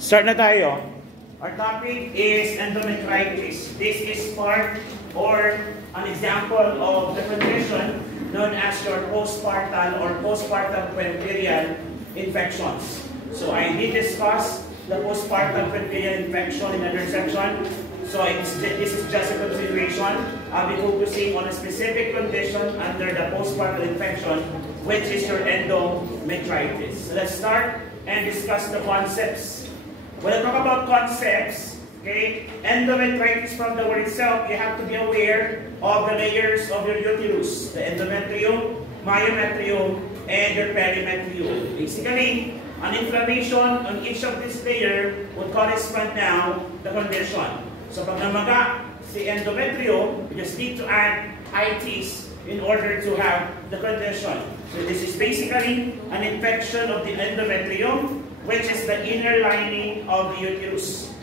Start na tayo. Our topic is endometritis. This is part or an example of the condition known as your postpartum or postpartum puerperial infections. So I did discuss the postpartum puerperial infection in another section. So this is just a continuation. I'll be focusing on a specific condition under the postpartum infection, which is your endometritis. So let's start and discuss the concepts. When I talk about concepts, okay, endometritis from the word itself, you have to be aware of the layers of your uterus, the endometrium, myometrium, and your perimetrium. Basically, an inflammation on each of this layer would correspond now the condition. So pag namaga si endometrium, you just need to add itis in order to have the condition. So this is basically an infection of the endometrium, which is the inner lining of the uterus.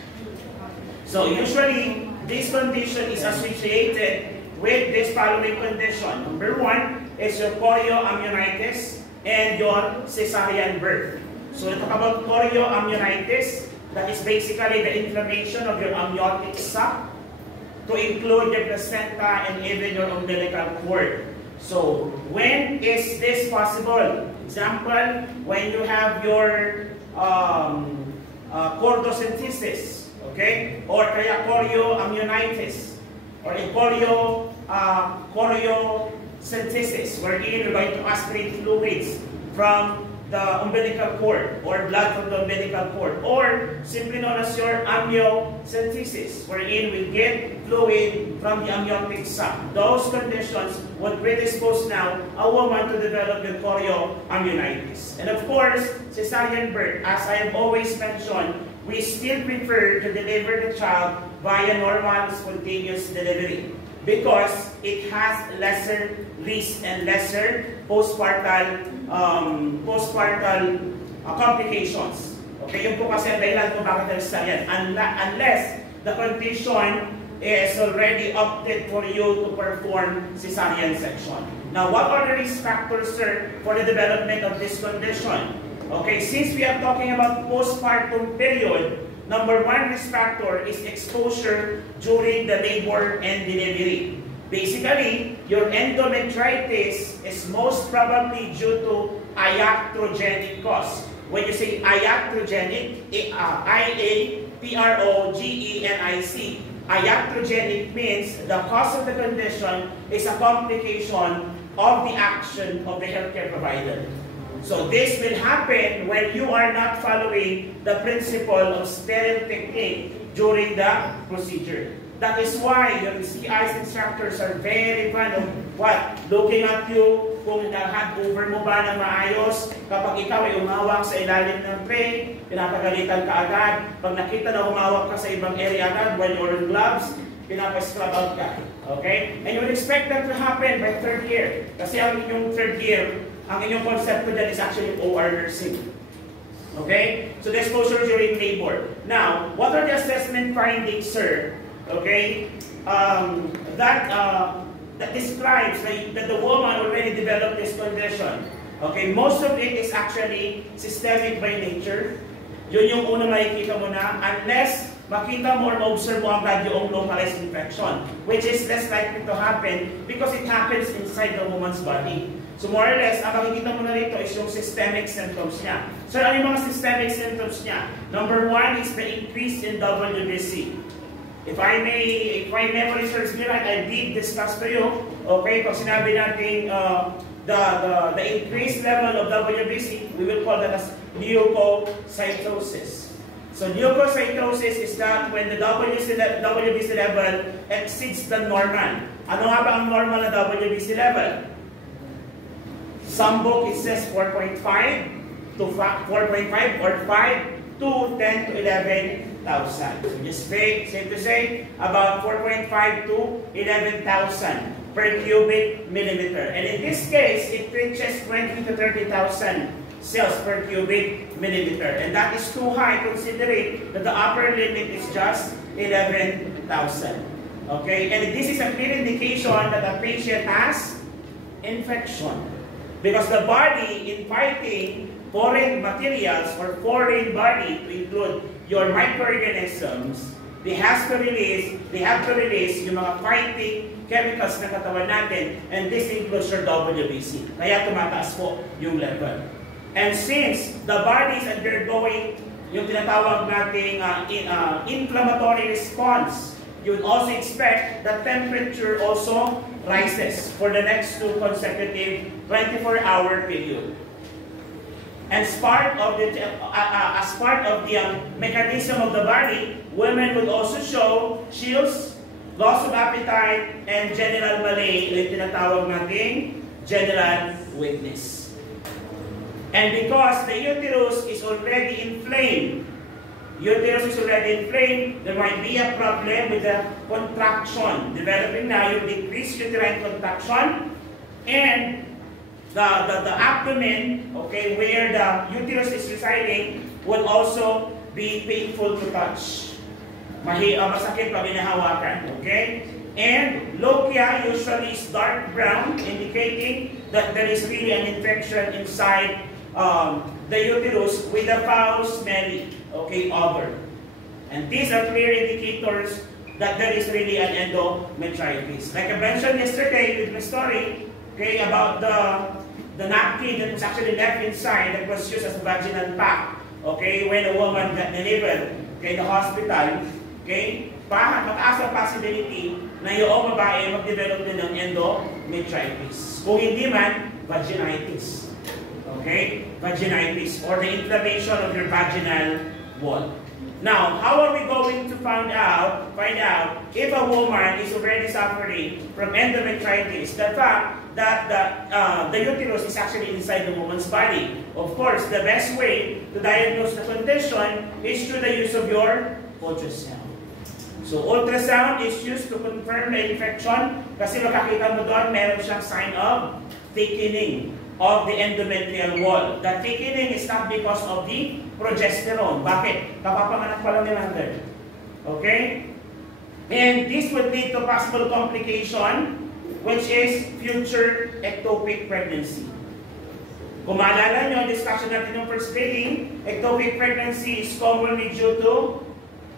So usually, this condition is associated with this following condition. Number one is your chorioamnionitis and your cesarean birth. So let's talk about chorioamnionitis. That is basically the inflammation of your amniotic sac to include your placenta and even your umbilical cord. So when is this possible? Example, when you have your chordocentesis, okay, or kaya chorioamnionitis, or in choriocentesis, wherein you're going to aspirate fluids from the umbilical cord or blood from the umbilical cord, or simply known as your amniocentesis, wherein we get fluid from the amniotic sac. Those conditions would predispose now a woman to develop the chorioamnionitis. And of course, cesarean birth, as I have always mentioned, we still prefer to deliver the child via normal spontaneous delivery because it has lesser risk and lesser postpartum complications. Okay, yun po kasi ang dahilan kung bakit cesarean. Unless the condition is already opted for you to perform cesarean section. Now, what are the risk factors, sir, for the development of this condition? Okay, since we are talking about postpartum period, number one risk factor is exposure during the labor and delivery. Basically, your endometritis is most probably due to iatrogenic cause. When you say iatrogenic, I-A-T-R-O-G-E-N-I-C, iatrogenic means the cause of the condition is a complication of the action of the healthcare provider. So this will happen when you are not following the principle of sterile technique during the procedure. That is why your CI's instructors are very fond of what? Looking at you, kung na-handover mo ba ng maayos. Kapag ikaw ay umawak sa ilalim ng tray, pinapagalitan ka agad. Pag nakita na umawak ka sa ibang area agad, when you're in gloves, pinapa-scrub out ka. Okay? And you would expect that to happen by third year. Kasi ang inyong third year, ang inyong concept ko dyan is actually OR nursing. Okay? So the exposure during labor. Now, what are the assessment findings, sir? Okay? That describes that the woman already developed this condition. Okay? Most of it is actually systemic by nature. Yun yung una makikita mo na, unless makita mo or ma-observe mo agad yung localized infection, which is less likely to happen because it happens inside the woman's body. So more or less, ang makikita mo na rito is yung systemic symptoms niya. So ano yung mga systemic symptoms niya? Number one is the increase in WBC. If my memory serves me right, I did discuss to you, okay, pag sinabi natin the increased level of WBC, we will call that as leukocytosis. So leukocytosis is that when the WBC level exceeds the normal. Ano nga ba ang normal na WBC level? Some book it says 4.5 to 4.5 or 5 to 10 to 11,000. So just safe to say about 4.5 to 11,000 per cubic millimeter. And in this case, it reaches 20 to 30,000 cells per cubic millimeter. And that is too high considering that the upper limit is just 11,000. Okay? And this is a clear indication that the patient has infection. Because the body, in fighting foreign materials or foreign body to include your microorganisms, they have to release yung mga fighting chemicals na katawan natin, and this includes your WBC. Kaya tumataas po yung level. And since the body is undergoing yung tinatawag nating inflammatory response, you would also expect that temperature also rises for the next 2 consecutive 24-hour period. And as part of the mechanism of the body, women would also show chills, loss of appetite, and general malaise, yung tinatawag nating general weakness. And because the uterus is already inflamed, there might be a problem with the contraction developing now. You decrease uterine contraction, and the abdomen, okay, where the uterus is residing, will also be painful to touch. Masakit pag inahawakan, okay? And lochia usually is dark brown, indicating that there is really an infection inside the uterus with a foul smelly, okay, odor. And these are clear indicators that there is really an endometritis. Like I mentioned yesterday with my story, okay, about the napkin that was actually left inside that was used as a vaginal pack, okay, when a woman got delivered, okay, in the hospital, okay, mataas ang possibility na yung babae mag-develop din ng endometritis. Kung hindi man, vaginitis. Okay? Vaginitis, or the inflammation of your vaginal wall. Now, how are we going to find out if a woman is already suffering from endometritis? The fact that the uterus is actually inside the woman's body. Of course, the best way to diagnose the condition is through the use of your ultrasound. So, ultrasound is used to confirm the infection kasi makakita mo doon, meron siyang sign of thickening of the endometrial wall. The thickening is not because of the progesterone. Bakit? Kapapanganak pa lang ni Lander. Okay? And this would lead to possible complication, which is future ectopic pregnancy. Kung maalala nyo, discussion natin ng first grading, ectopic pregnancy is commonly due to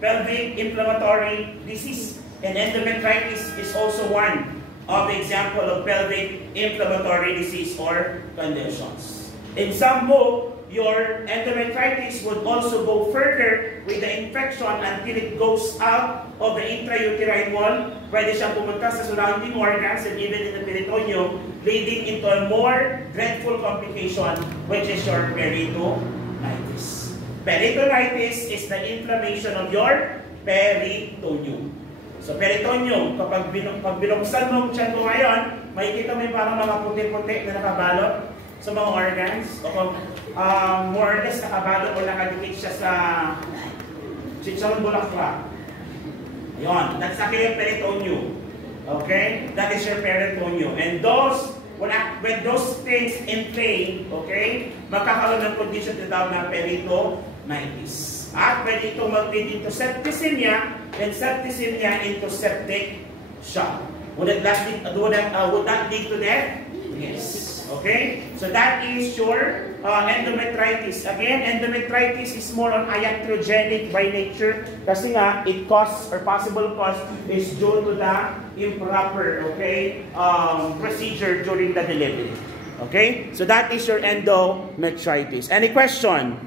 pelvic inflammatory disease. And endometritis is also one of the example of pelvic inflammatory disease or conditions. In some book, your endometritis would also go further with the infection until it goes out of the intrauterine wall. Pwede siyang pumunta sa surrounding organs and even in the peritoneum, leading into a more dreadful complication, which is your peritonitis. Peritonitis is the inflammation of your peritoneum. So, peritoneum, kapag binuksan mo siya ko ngayon, makikita mo yung parang mga puti-puti na nakabalot sa mga organs. O kung more or less nakabalot o nakadikit siya sa chicharon bulaklak. Ayun, that's actually yung peritoneum. Okay? That is your peritoneum. And when those things inflame, okay, magkakaroon ng condition na tawag na peritonitis. At pwede itong mag-lead into septicemia, and septicemia into septic shock. Would that lead to death? Yes. Okay? So that is your endometritis. Again, endometritis is more on iatrogenic by nature kasi nga, it causes or possible cause is due to the improper, okay, procedure during the delivery. Okay? So that is your endometritis. Any question?